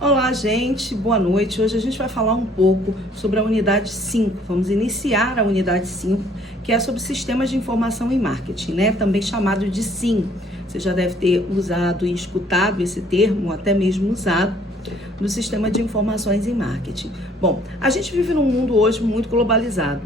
Olá, gente, boa noite. Hoje a gente vai falar um pouco sobre a unidade 5. Vamos iniciar a unidade 5, que é sobre sistemas de informação em marketing, né? Também chamado de SIM. Você já deve ter usado e escutado esse termo, até mesmo usado, no sistema de informações em marketing. Bom, a gente vive num mundo hoje muito globalizado.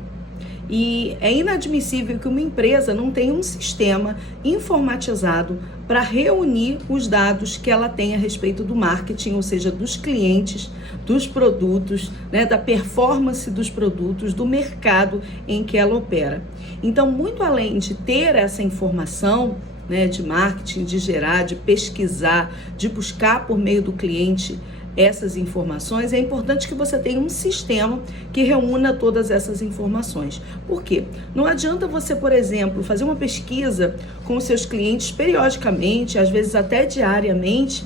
E é inadmissível que uma empresa não tenha um sistema informatizado para reunir os dados que ela tem a respeito do marketing, ou seja, dos clientes, dos produtos, né, da performance dos produtos, do mercado em que ela opera. Então, muito além de ter essa informação, né, de marketing, de gerar, de pesquisar, de buscar por meio do cliente essas informações, é importante que você tenha um sistema que reúna todas essas informações. Por quê? Não adianta você, por exemplo, fazer uma pesquisa com os seus clientes periodicamente, às vezes até diariamente,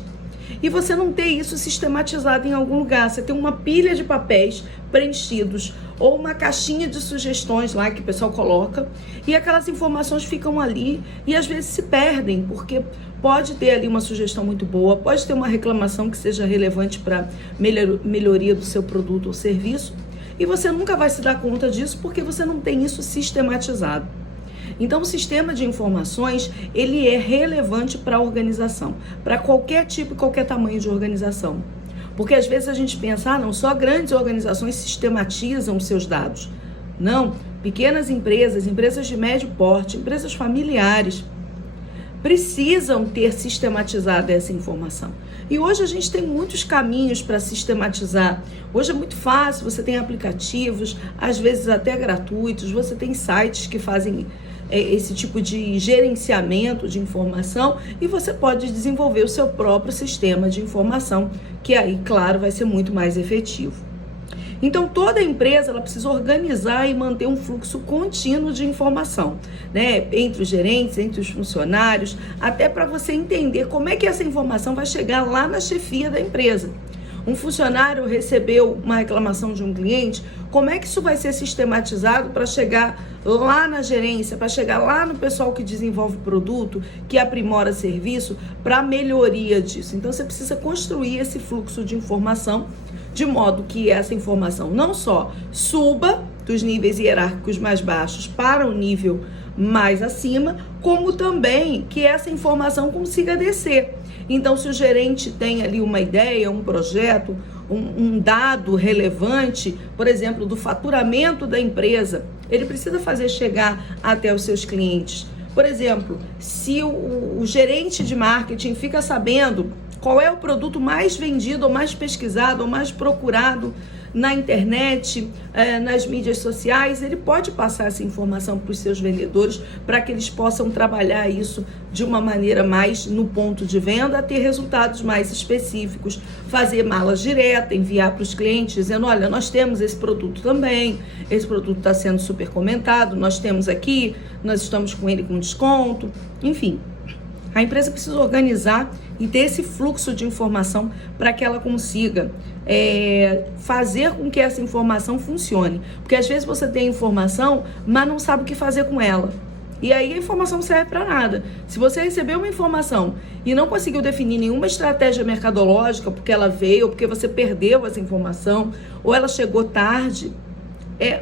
e você não ter isso sistematizado em algum lugar. Você tem uma pilha de papéis preenchidos ou uma caixinha de sugestões lá que o pessoal coloca e aquelas informações ficam ali e às vezes se perdem, porque pode ter ali uma sugestão muito boa, pode ter uma reclamação que seja relevante para melhoria do seu produto ou serviço e você nunca vai se dar conta disso porque você não tem isso sistematizado. Então, o sistema de informações, ele é relevante para a organização, para qualquer tipo e qualquer tamanho de organização. Porque às vezes a gente pensa, não, só grandes organizações sistematizam os seus dados. Não, pequenas empresas, empresas de médio porte, empresas familiares, precisam ter sistematizado essa informação. E hoje a gente tem muitos caminhos para sistematizar. Hoje é muito fácil, você tem aplicativos, às vezes até gratuitos, você tem sites que fazem esse tipo de gerenciamento de informação e você pode desenvolver o seu próprio sistema de informação, que aí, claro, vai ser muito mais efetivo. Então, toda empresa ela precisa organizar e manter um fluxo contínuo de informação, né? Entre os gerentes, entre os funcionários, até para você entender como é que essa informação vai chegar lá na chefia da empresa. Um funcionário recebeu uma reclamação de um cliente, como é que isso vai ser sistematizado para chegar lá na gerência, para chegar lá no pessoal que desenvolve produto, que aprimora serviço, para melhoria disso. Então, você precisa construir esse fluxo de informação de modo que essa informação não só suba dos níveis hierárquicos mais baixos para o nível mais acima, como também que essa informação consiga descer. Então, se o gerente tem ali uma ideia, um projeto, um dado relevante, por exemplo, do faturamento da empresa, ele precisa fazer chegar até os seus clientes. Por exemplo, se o gerente de marketing fica sabendo qual é o produto mais vendido, ou mais pesquisado, ou mais procurado na internet, nas mídias sociais, ele pode passar essa informação para os seus vendedores para que eles possam trabalhar isso de uma maneira mais no ponto de venda, ter resultados mais específicos, fazer malas direta, enviar para os clientes, dizendo, olha, nós temos esse produto também, esse produto está sendo super comentado, nós temos aqui, nós estamos com ele com desconto, enfim. A empresa precisa organizar e ter esse fluxo de informação para que ela consiga fazer com que essa informação funcione. Porque às vezes você tem informação, mas não sabe o que fazer com ela. E aí a informação não serve para nada. Se você recebeu uma informação e não conseguiu definir nenhuma estratégia mercadológica, porque ela veio, ou porque você perdeu essa informação, ou ela chegou tarde,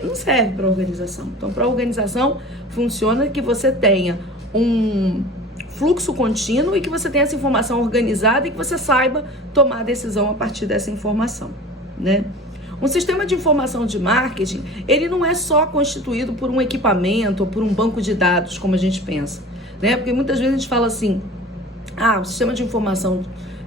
não serve para a organização. Então, para a organização, funciona que você tenha um fluxo contínuo e que você tenha essa informação organizada e que você saiba tomar a decisão a partir dessa informação, né? Um sistema de informação de marketing, ele não é só constituído por um equipamento ou por um banco de dados, como a gente pensa, né? Porque muitas vezes a gente fala assim, o sistema de informação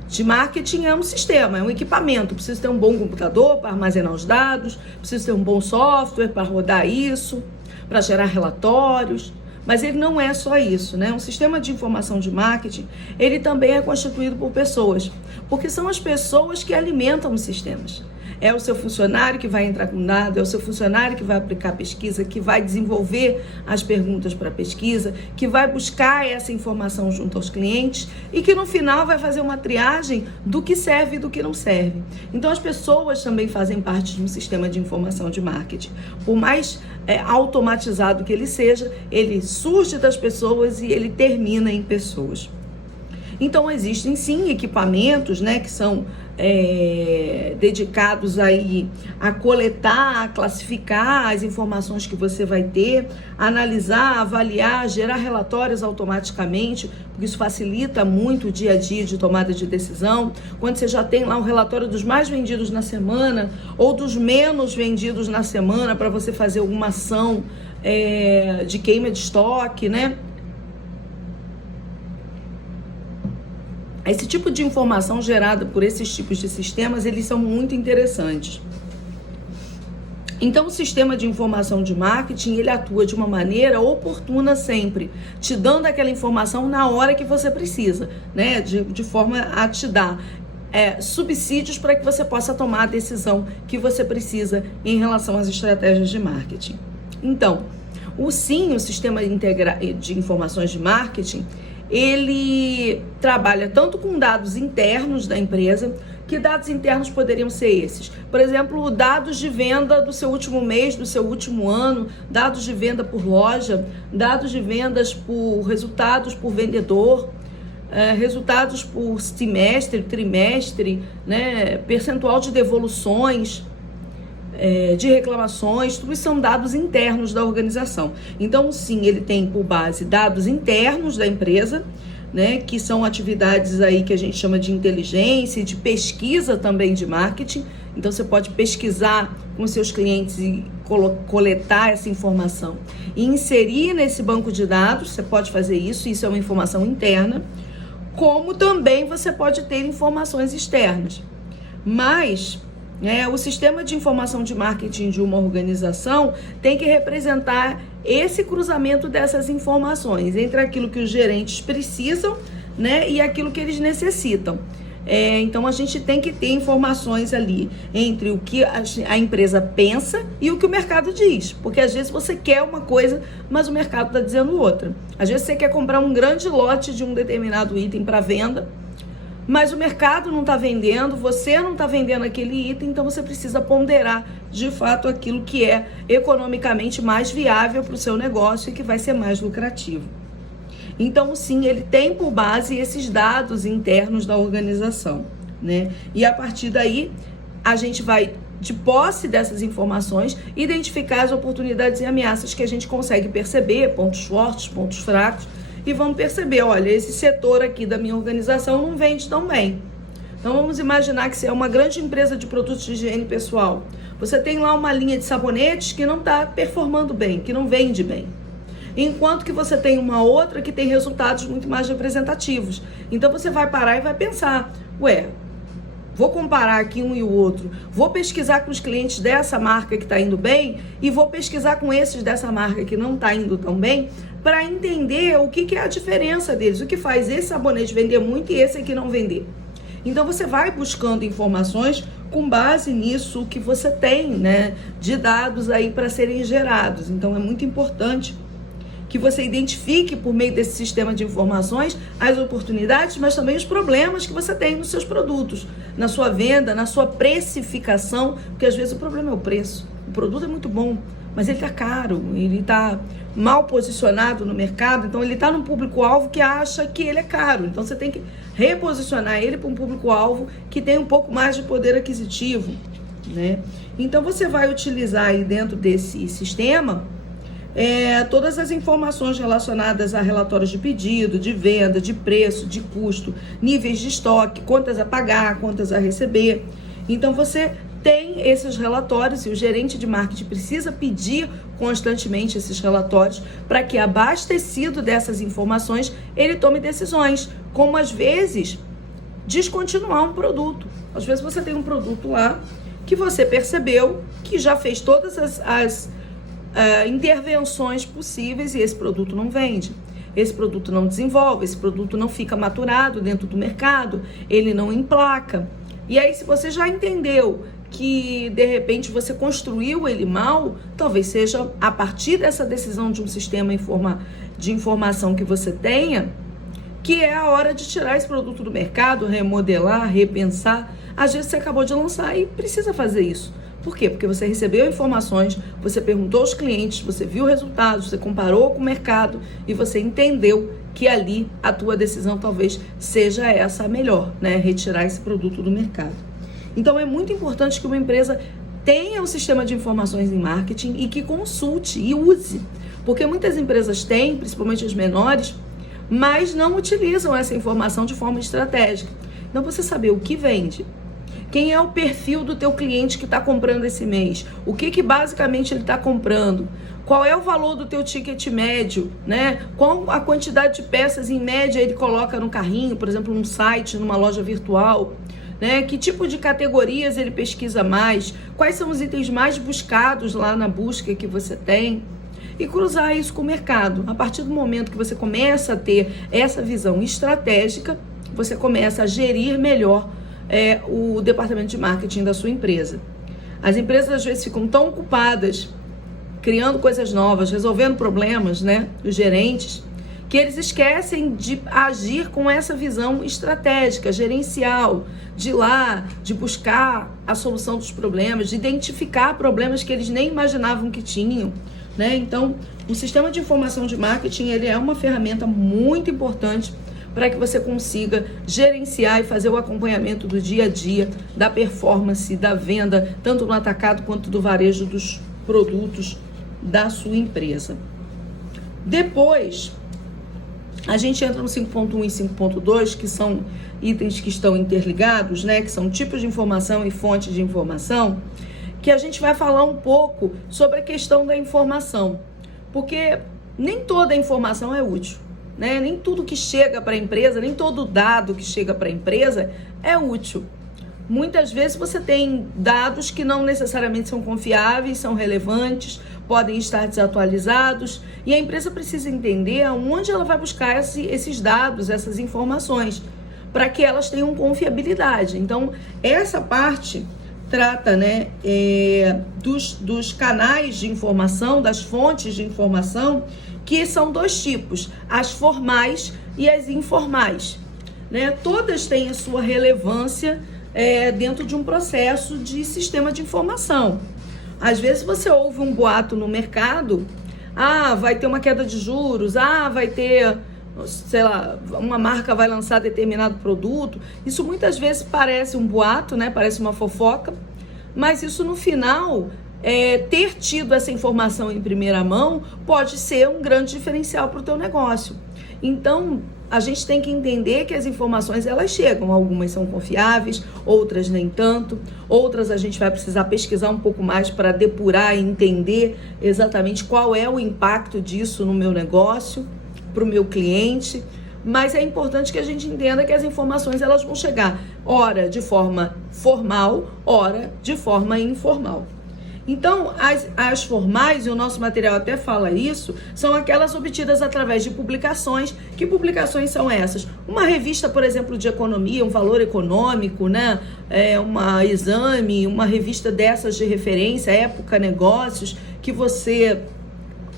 de marketing é um sistema, é um equipamento, precisa ter um bom computador para armazenar os dados, precisa ter um bom software para rodar isso, para gerar relatórios. Mas ele não é só isso, né? Um sistema de informação de marketing, ele também é constituído por pessoas, porque são as pessoas que alimentam os sistemas. É o seu funcionário que vai entrar com dado, é o seu funcionário que vai aplicar a pesquisa, que vai desenvolver as perguntas para a pesquisa, que vai buscar essa informação junto aos clientes e que no final vai fazer uma triagem do que serve e do que não serve. Então as pessoas também fazem parte de um sistema de informação de marketing. Por mais automatizado que ele seja, ele surge das pessoas e ele termina em pessoas. Então existem sim equipamentos, né, que são dedicados aí a coletar, a classificar as informações que você vai ter, analisar, avaliar, gerar relatórios automaticamente, porque isso facilita muito o dia a dia de tomada de decisão. Quando você já tem lá um relatório dos mais vendidos na semana ou dos menos vendidos na semana, para você fazer alguma ação de queima de estoque, né? Esse tipo de informação gerada por esses tipos de sistemas, eles são muito interessantes. Então, o sistema de informação de marketing, ele atua de uma maneira oportuna sempre, te dando aquela informação na hora que você precisa, né? De forma a te dar subsídios para que você possa tomar a decisão que você precisa em relação às estratégias de marketing. Então, o SIM, o Sistema de Informações de Marketing, ele trabalha tanto com dados internos da empresa. Que dados internos poderiam ser esses? Por exemplo, dados de venda do seu último mês, do seu último ano, dados de venda por loja, dados de vendas por resultados por vendedor, resultados por semestre, trimestre, né, percentual de devoluções, de reclamações, tudo isso são dados internos da organização. Então, sim, ele tem por base dados internos da empresa, né, que são atividades aí que a gente chama de inteligência e de pesquisa também de marketing. Então, você pode pesquisar com seus clientes e coletar essa informação e inserir nesse banco de dados. Você pode fazer isso é uma informação interna, como também você pode ter informações externas. Mas o sistema de informação de marketing de uma organização tem que representar esse cruzamento dessas informações entre aquilo que os gerentes precisam, né, e aquilo que eles necessitam. Então, a gente tem que ter informações ali entre o que a empresa pensa e o que o mercado diz. Porque às vezes você quer uma coisa, mas o mercado está dizendo outra. Às vezes você quer comprar um grande lote de um determinado item para venda, mas o mercado não está vendendo, você não está vendendo aquele item, então você precisa ponderar de fato aquilo que é economicamente mais viável para o seu negócio e que vai ser mais lucrativo. Então, sim, ele tem por base esses dados internos da organização, né? E a partir daí, a gente vai, de posse dessas informações, identificar as oportunidades e ameaças que a gente consegue perceber, pontos fortes, pontos fracos, e vamos perceber, olha, esse setor aqui da minha organização não vende tão bem. Então, vamos imaginar que você é uma grande empresa de produtos de higiene pessoal. Você tem lá uma linha de sabonetes que não está performando bem, que não vende bem. Enquanto que você tem uma outra que tem resultados muito mais representativos. Então, você vai parar e vai pensar, vou comparar aqui um e o outro, vou pesquisar com os clientes dessa marca que está indo bem e vou pesquisar com esses dessa marca que não está indo tão bem, para entender o que é a diferença deles, o que faz esse sabonete vender muito e esse aqui não vender. Então, você vai buscando informações com base nisso que você tem, né, de dados aí para serem gerados. Então, é muito importante que você identifique por meio desse sistema de informações as oportunidades, mas também os problemas que você tem nos seus produtos, na sua venda, na sua precificação, porque às vezes o problema é o preço. O produto é muito bom, mas ele está caro, ele está mal posicionado no mercado, então ele está num público-alvo que acha que ele é caro. Então você tem que reposicionar ele para um público-alvo que tem um pouco mais de poder aquisitivo, né? Então você vai utilizar aí dentro desse sistema todas as informações relacionadas a relatórios de pedido, de venda, de preço, de custo, níveis de estoque, contas a pagar, contas a receber. Então você tem esses relatórios e o gerente de marketing precisa pedir constantemente esses relatórios para que, abastecido dessas informações, ele tome decisões, como às vezes descontinuar um produto. Às vezes você tem um produto lá que você percebeu que já fez todas as intervenções possíveis e esse produto não vende, esse produto não desenvolve, esse produto não fica maturado dentro do mercado, ele não emplaca. E aí, se você já entendeu que de repente você construiu ele mal, talvez seja a partir dessa decisão de um sistema de informação que você tenha, que é a hora de tirar esse produto do mercado, remodelar, repensar. Às vezes você acabou de lançar e precisa fazer isso. Por quê? Porque você recebeu informações, você perguntou aos clientes, você viu resultados, você comparou com o mercado e você entendeu que ali a tua decisão talvez seja essa a melhor, né? Retirar esse produto do mercado. Então, é muito importante que uma empresa tenha um sistema de informações em marketing e que consulte e use. Porque muitas empresas têm, principalmente as menores, mas não utilizam essa informação de forma estratégica. Então, você saber o que vende, quem é o perfil do teu cliente que está comprando esse mês, o que basicamente ele está comprando, qual é o valor do teu ticket médio, né? Qual a quantidade de peças em média ele coloca no carrinho, por exemplo, num site, numa loja virtual, né? Que tipo de categorias ele pesquisa mais, quais são os itens mais buscados lá na busca que você tem, e cruzar isso com o mercado. A partir do momento que você começa a ter essa visão estratégica, você começa a gerir melhor o departamento de marketing da sua empresa. As empresas às vezes ficam tão ocupadas criando coisas novas, resolvendo problemas, né, os gerentes, que eles esquecem de agir com essa visão estratégica, gerencial, de ir lá, de buscar a solução dos problemas, de identificar problemas que eles nem imaginavam que tinham, né? Então, o sistema de informação de marketing, ele é uma ferramenta muito importante para que você consiga gerenciar e fazer o acompanhamento do dia a dia, da performance, da venda, tanto no atacado quanto do varejo dos produtos da sua empresa. Depois, a gente entra no 5.1 e 5.2, que são itens que estão interligados, né? Que são tipos de informação e fontes de informação, que a gente vai falar um pouco sobre a questão da informação, porque nem toda informação é útil, né? Nem tudo que chega para a empresa, nem todo dado que chega para a empresa é útil. Muitas vezes você tem dados que não necessariamente são confiáveis, são relevantes, podem estar desatualizados, e a empresa precisa entender aonde ela vai buscar esses dados, essas informações, para que elas tenham confiabilidade. Então, essa parte trata, né, dos canais de informação, das fontes de informação, que são dois tipos, as formais e as informais, né? Todas têm a sua relevância dentro de um processo de sistema de informação. Às vezes você ouve um boato no mercado, vai ter uma queda de juros, vai ter, sei lá, uma marca vai lançar determinado produto. Isso muitas vezes parece um boato, né? Parece uma fofoca, mas isso no final, ter tido essa informação em primeira mão pode ser um grande diferencial para o teu negócio. Então, a gente tem que entender que as informações, elas chegam, algumas são confiáveis, outras nem tanto, outras a gente vai precisar pesquisar um pouco mais para depurar e entender exatamente qual é o impacto disso no meu negócio, para o meu cliente, mas é importante que a gente entenda que as informações, elas vão chegar, ora de forma formal, ora de forma informal. Então, as formais, e o nosso material até fala isso, são aquelas obtidas através de publicações. Que publicações são essas? Uma revista, por exemplo, de economia, um valor econômico, né? Uma exame, uma revista dessas de referência, Época Negócios, que você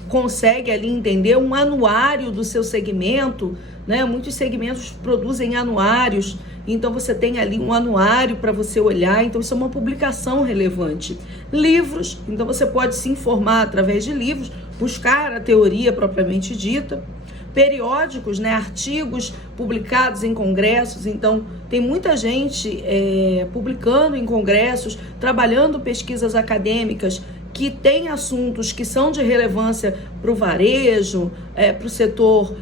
consegue ali entender um anuário do seu segmento, né? Muitos segmentos produzem anuários, então você tem ali um anuário para você olhar, então isso é uma publicação relevante. Livros, então você pode se informar através de livros, buscar a teoria propriamente dita. Periódicos, né? Artigos publicados em congressos, então tem muita gente publicando em congressos, trabalhando pesquisas acadêmicas que tem assuntos que são de relevância para o varejo, para o setor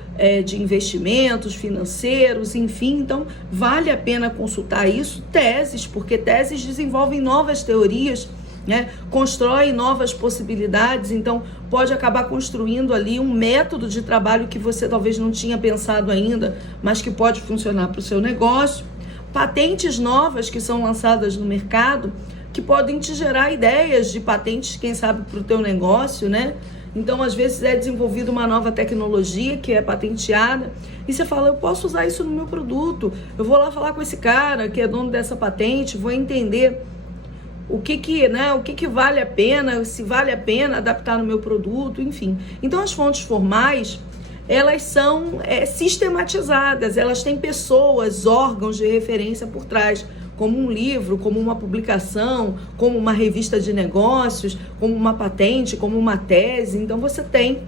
de investimentos financeiros, enfim. Então, vale a pena consultar isso. Teses, porque teses desenvolvem novas teorias, né? Constroem novas possibilidades, então pode acabar construindo ali um método de trabalho que você talvez não tinha pensado ainda, mas que pode funcionar para o seu negócio. Patentes novas que são lançadas no mercado, que podem te gerar ideias de patentes, quem sabe, para o teu negócio, né? Então, às vezes é desenvolvida uma nova tecnologia que é patenteada e você fala, eu posso usar isso no meu produto, eu vou lá falar com esse cara que é dono dessa patente, vou entender o que vale a pena, se vale a pena adaptar no meu produto, enfim. Então, as fontes formais, elas são sistematizadas, elas têm pessoas, órgãos de referência por trás, como um livro, como uma publicação, como uma revista de negócios, como uma patente, como uma tese. Então, você tem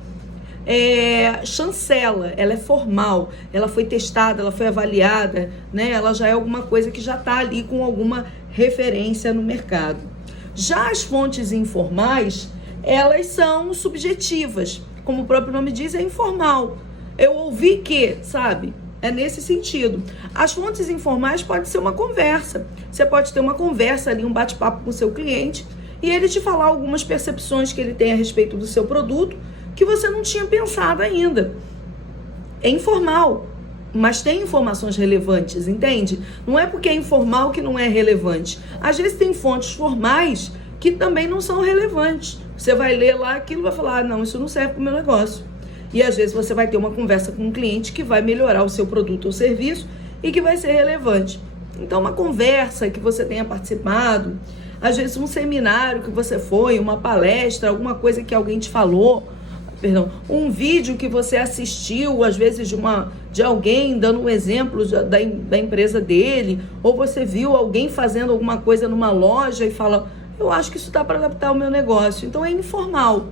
chancela, ela é formal, ela foi testada, ela foi avaliada, né? Ela já é alguma coisa que já está ali com alguma referência no mercado. Já as fontes informais, elas são subjetivas, como o próprio nome diz, é informal. Eu ouvi que, sabe? É nesse sentido. As fontes informais pode ser uma conversa. Você pode ter uma conversa ali, um bate-papo com o seu cliente e ele te falar algumas percepções que ele tem a respeito do seu produto que você não tinha pensado ainda. É informal, mas tem informações relevantes, entende? Não é porque é informal que não é relevante. Às vezes tem fontes formais que também não são relevantes. Você vai ler lá aquilo e vai falar, não, isso não serve para o meu negócio. E às vezes você vai ter uma conversa com um cliente que vai melhorar o seu produto ou serviço e que vai ser relevante. Então, uma conversa que você tenha participado, às vezes um seminário que você foi, uma palestra, alguma coisa que alguém te falou, um vídeo que você assistiu, às vezes de alguém dando um exemplo da empresa dele, ou você viu alguém fazendo alguma coisa numa loja e fala, eu acho que isso dá para adaptar ao meu negócio. Então, é informal.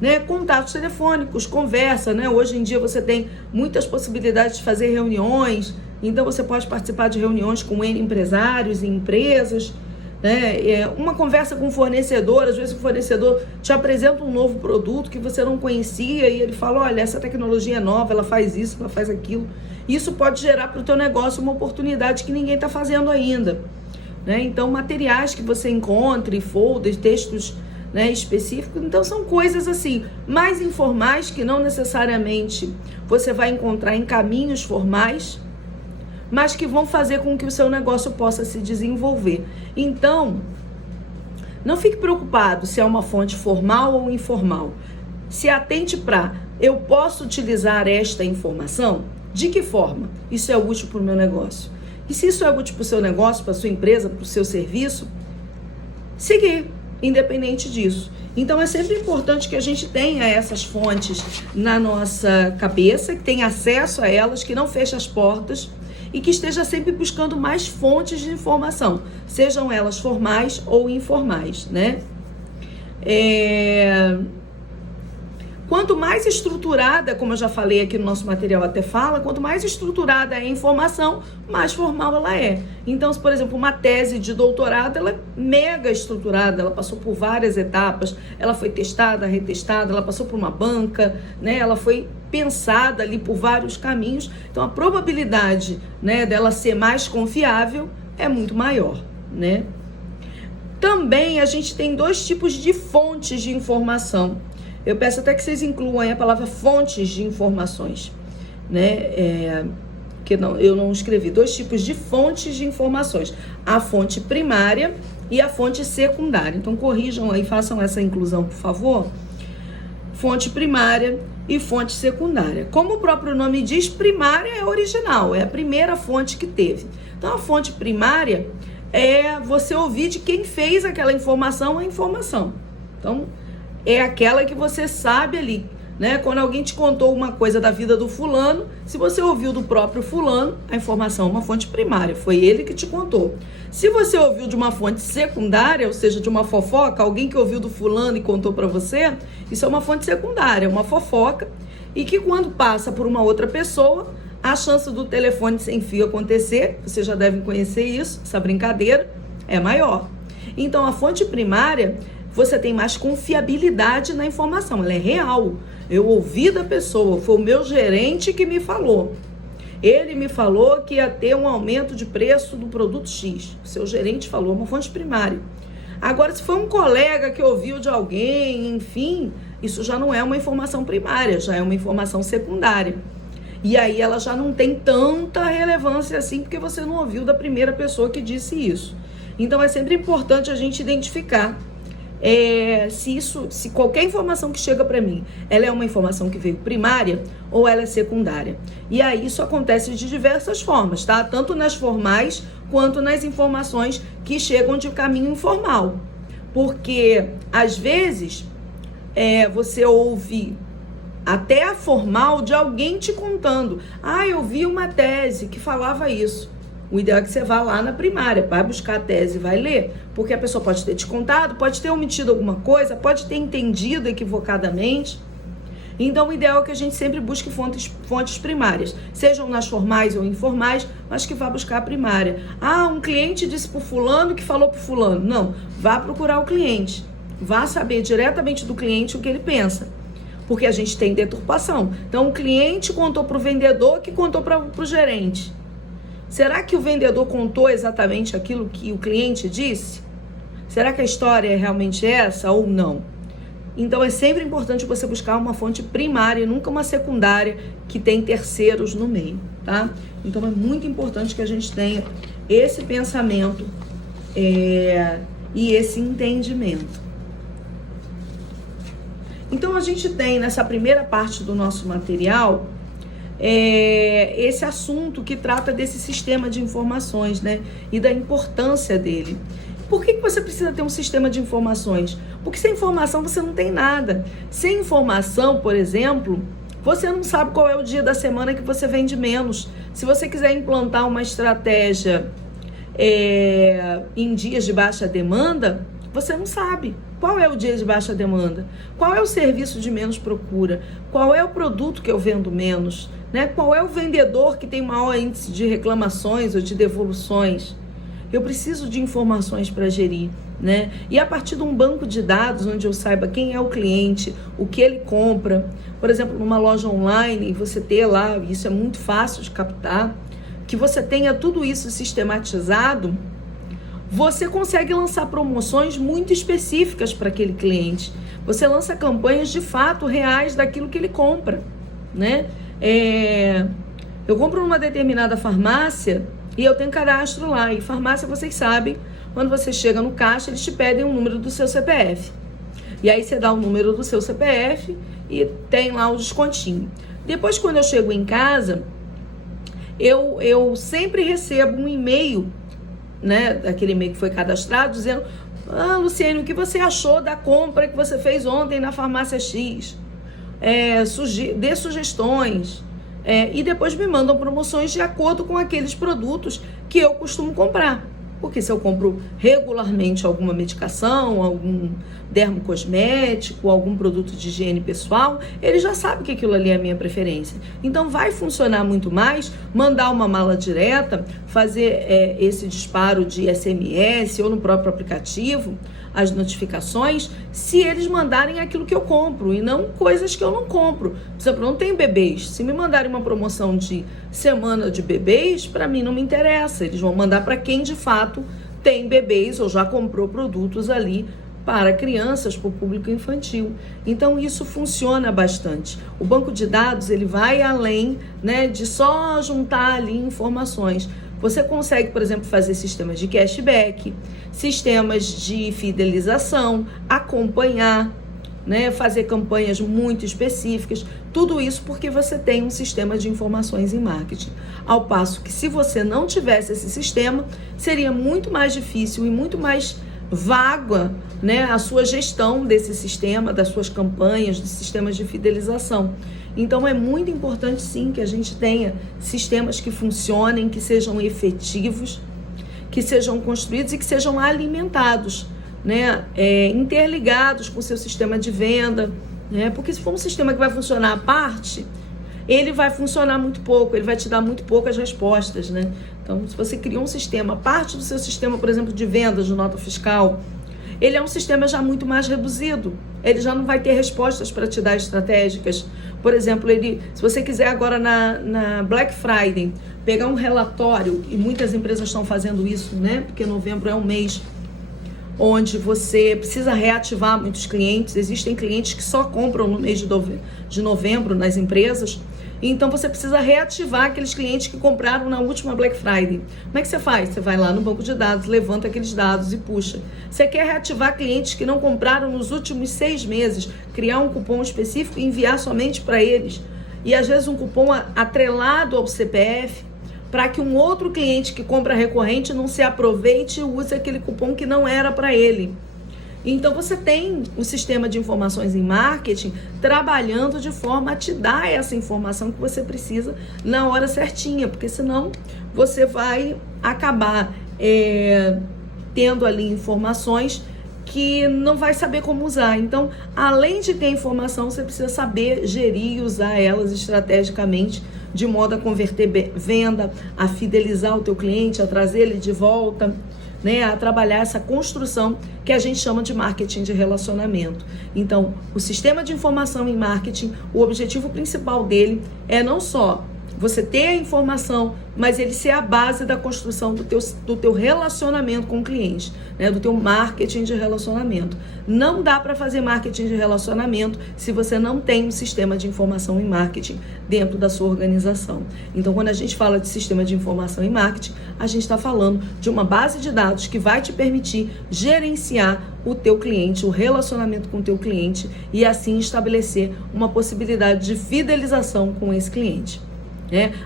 Né? Contatos telefônicos, conversa, né? Hoje em dia você tem muitas possibilidades de fazer reuniões, então você pode participar de reuniões com N empresários e empresas, né? Uma conversa com o fornecedor, às vezes o fornecedor te apresenta um novo produto que você não conhecia e ele fala, olha, essa tecnologia é nova, ela faz isso, ela faz aquilo. Isso pode gerar para o teu negócio uma oportunidade que ninguém está fazendo ainda, né? Então, materiais que você encontre, folders, textos, né, específico, então são coisas assim, mais informais que não necessariamente você vai encontrar em caminhos formais, mas que vão fazer com que o seu negócio possa se desenvolver. Então, não fique preocupado se é uma fonte formal ou informal. Se atente para, eu posso utilizar esta informação? De que forma? Isso é útil para o meu negócio. E se isso é útil para o seu negócio, para a sua empresa, para o seu serviço, seguir. Independente disso. Então, é sempre importante que a gente tenha essas fontes na nossa cabeça, que tenha acesso a elas, que não feche as portas e que esteja sempre buscando mais fontes de informação, sejam elas formais ou informais, né? Quanto mais estruturada, como eu já falei aqui no nosso material até fala, quanto mais estruturada é a informação, mais formal ela é. Então, se, por exemplo, uma tese de doutorado, ela é mega estruturada, ela passou por várias etapas, ela foi testada, retestada, ela passou por uma banca, né? Ela foi pensada ali por vários caminhos. Então, a probabilidade, né, dela ser mais confiável é muito maior, né? Também a gente tem dois tipos de fontes de informação. Eu peço até que vocês incluam aí a palavra fontes de informações, né? Eu não escrevi. Dois tipos de fontes de informações. A fonte primária e a fonte secundária. Então, corrijam aí, façam essa inclusão, por favor. Fonte primária e fonte secundária. Como o próprio nome diz, primária é original, é a primeira fonte que teve. Então, a fonte primária é você ouvir de quem fez aquela informação a informação. Então, é aquela que você sabe ali, né? Quando alguém te contou uma coisa da vida do fulano, se você ouviu do próprio fulano, a informação é uma fonte primária, foi ele que te contou. Se você ouviu de uma fonte secundária, ou seja, de uma fofoca, alguém que ouviu do fulano e contou para você, isso é uma fonte secundária, uma fofoca, e que quando passa por uma outra pessoa, a chance do telefone sem fio acontecer, vocês já devem conhecer isso, essa brincadeira, é maior. Então, a fonte primária, você tem mais confiabilidade na informação, ela é real. Eu ouvi da pessoa, foi o meu gerente que me falou. Ele me falou que ia ter um aumento de preço do produto X. O seu gerente falou, uma fonte primária. Agora, se foi um colega que ouviu de alguém, enfim, isso já não é uma informação primária, já é uma informação secundária. E aí ela já não tem tanta relevância assim, porque você não ouviu da primeira pessoa que disse isso. Então, é sempre importante a gente identificar se qualquer informação que chega para mim, ela é uma informação que veio primária ou ela é secundária. E aí isso acontece de diversas formas, tá? Tanto nas formais quanto nas informações que chegam de caminho informal. Porque, às vezes, você ouve até a formal de alguém te contando. Eu vi uma tese que falava isso. O ideal é que você vá lá na primária, vai buscar a tese, vai ler, porque a pessoa pode ter te contado, pode ter omitido alguma coisa, pode ter entendido equivocadamente. Então, o ideal é que a gente sempre busque fontes primárias, sejam nas formais ou informais, mas que vá buscar a primária. Ah, um cliente disse para o fulano que falou para o fulano. Não, vá procurar o cliente, vá saber diretamente do cliente o que ele pensa, porque a gente tem deturpação. Então, o cliente contou para o vendedor que contou para o gerente. Será que o vendedor contou exatamente aquilo que o cliente disse? Será que a história é realmente essa ou não? Então, é sempre importante você buscar uma fonte primária, nunca uma secundária que tem terceiros no meio, tá? Então, é muito importante que a gente tenha esse pensamento e esse entendimento. Então, a gente tem nessa primeira parte do nosso material esse assunto que trata desse sistema de informações, né? E da importância dele. Por que você precisa ter um sistema de informações? Porque sem informação você não tem nada. Sem informação, por exemplo, você não sabe qual é o dia da semana que você vende menos. Se você quiser implantar uma estratégia em dias de baixa demanda, você não sabe qual é o dia de baixa demanda, qual é o serviço de menos procura, qual é o produto que eu vendo menos, né? Qual é o vendedor que tem maior índice de reclamações ou de devoluções. Eu preciso de informações para gerir, né? E a partir de um banco de dados onde eu saiba quem é o cliente, o que ele compra, por exemplo, numa loja online, você ter lá, isso é muito fácil de captar, que você tenha tudo isso sistematizado, você consegue lançar promoções muito específicas para aquele cliente. Você lança campanhas de fato reais daquilo que ele compra, né? Eu compro numa determinada farmácia e eu tenho cadastro lá. E farmácia, vocês sabem, quando você chega no caixa, eles te pedem o número do seu CPF. E aí você dá o número do seu CPF e tem lá o descontinho. Depois, quando eu chego em casa, eu sempre recebo um e-mail, né, aquele e-mail que foi cadastrado, dizendo: ah, Luciene, o que você achou da compra que você fez ontem na farmácia X? Dê sugestões. E depois me mandam promoções de acordo com aqueles produtos que eu costumo comprar. Porque se eu compro regularmente alguma medicação, algum dermocosmético, algum produto de higiene pessoal, ele já sabe que aquilo ali é a minha preferência. Então vai funcionar muito mais mandar uma mala direta, fazer esse disparo de SMS ou no próprio aplicativo, as notificações, se eles mandarem aquilo que eu compro e não coisas que eu não compro. Por exemplo, eu não tenho bebês. Se me mandarem uma promoção de semana de bebês, para mim não me interessa. Eles vão mandar para quem de fato tem bebês ou já comprou produtos ali para crianças, para o público infantil. Então isso funciona bastante. O banco de dados ele vai além, né, de só juntar ali informações. Você consegue, por exemplo, fazer sistemas de cashback, sistemas de fidelização, acompanhar, né, fazer campanhas muito específicas, tudo isso porque você tem um sistema de informações em marketing. Ao passo que se você não tivesse esse sistema, seria muito mais difícil e muito mais vaga, né, a sua gestão desse sistema, das suas campanhas, dos sistemas de fidelização. Então é muito importante sim que a gente tenha sistemas que funcionem, que sejam efetivos, que sejam construídos e que sejam alimentados, né, interligados com o seu sistema de venda, né, porque se for um sistema que vai funcionar à parte, ele vai funcionar muito pouco, ele vai te dar muito poucas respostas, né? Então, se você criou um sistema, parte do seu sistema, por exemplo, de vendas de nota fiscal, ele é um sistema já muito mais reduzido, ele já não vai ter respostas para te dar estratégicas. Por exemplo, se você quiser agora na Black Friday pegar um relatório, e muitas empresas estão fazendo isso, né? Porque novembro é um mês onde você precisa reativar muitos clientes. Existem clientes que só compram no mês de novembro nas empresas. Então você precisa reativar aqueles clientes que compraram na última Black Friday. Como é que você faz? Você vai lá no banco de dados, levanta aqueles dados e puxa. Você quer reativar clientes que não compraram nos últimos 6 meses, criar um cupom específico e enviar somente para eles. E às vezes um cupom atrelado ao CPF, para que um outro cliente que compra recorrente não se aproveite e use aquele cupom que não era para ele. Então você tem o sistema de informações em marketing trabalhando de forma a te dar essa informação que você precisa na hora certinha, porque senão você vai acabar tendo ali informações que não vai saber como usar. Então, além de ter informação, você precisa saber gerir e usar elas estrategicamente, de modo a converter venda, a fidelizar o teu cliente, a trazer ele de volta, né, a trabalhar essa construção que a gente chama de marketing de relacionamento. Então, o sistema de informação em marketing, o objetivo principal dele é não só você ter a informação, mas ele ser a base da construção do teu relacionamento com o cliente, né? Do teu marketing de relacionamento. Não dá para fazer marketing de relacionamento se você não tem um sistema de informação em marketing dentro da sua organização. Então, quando a gente fala de sistema de informação em marketing, a gente está falando de uma base de dados que vai te permitir gerenciar o teu cliente, o relacionamento com o teu cliente e assim estabelecer uma possibilidade de fidelização com esse cliente.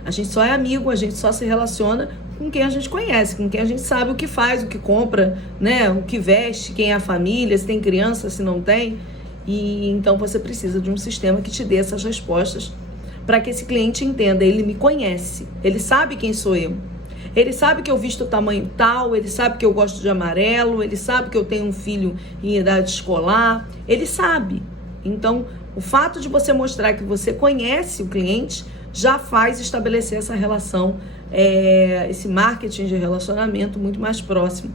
A gente só é amigo, a gente só se relaciona com quem a gente conhece, com quem a gente sabe o que faz, o que compra, né? O que veste, quem é a família, se tem criança, se não tem. E então você precisa de um sistema que te dê essas respostas para que esse cliente entenda, ele me conhece, ele sabe quem sou eu. Ele sabe que eu visto tamanho tal, ele sabe que eu gosto de amarelo, ele sabe que eu tenho um filho em idade escolar, ele sabe. Então, o fato de você mostrar que você conhece o cliente já faz estabelecer essa relação, esse marketing de relacionamento muito mais próximo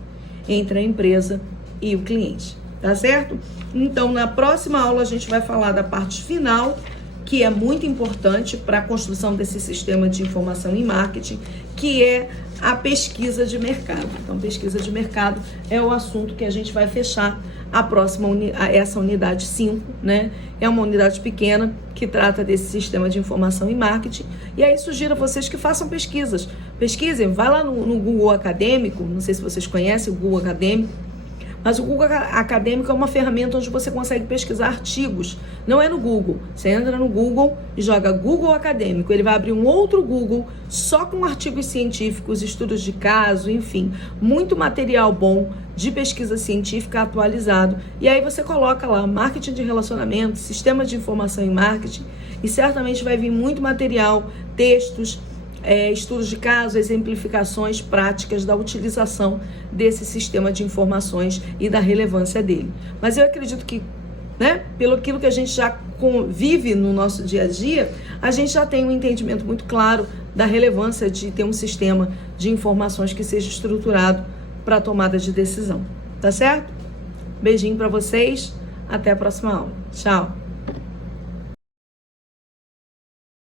entre a empresa e o cliente, tá certo? Então, na próxima aula a gente vai falar da parte final, que é muito importante para a construção desse sistema de informação em marketing, que é a pesquisa de mercado. Então, pesquisa de mercado é o assunto que a gente vai fechar essa unidade 5, né? É uma unidade pequena que trata desse sistema de informação em marketing. E aí sugiro a vocês que façam pesquisas. Pesquisem, vai lá no Google Acadêmico, não sei se vocês conhecem o Google Acadêmico, mas o Google Acadêmico é uma ferramenta onde você consegue pesquisar artigos. Não é no Google. Você entra no Google e joga Google Acadêmico. Ele vai abrir um outro Google só com artigos científicos, estudos de caso, enfim. Muito material bom de pesquisa científica atualizado. E aí você coloca lá marketing de relacionamento, sistema de informação em marketing e certamente vai vir muito material, textos, estudos de caso, exemplificações práticas da utilização desse sistema de informações e da relevância dele. Mas eu acredito que, né, pelo aquilo que a gente já convive no nosso dia a dia, a gente já tem um entendimento muito claro da relevância de ter um sistema de informações que seja estruturado para a tomada de decisão. Tá certo? Beijinho para vocês, até a próxima aula. Tchau!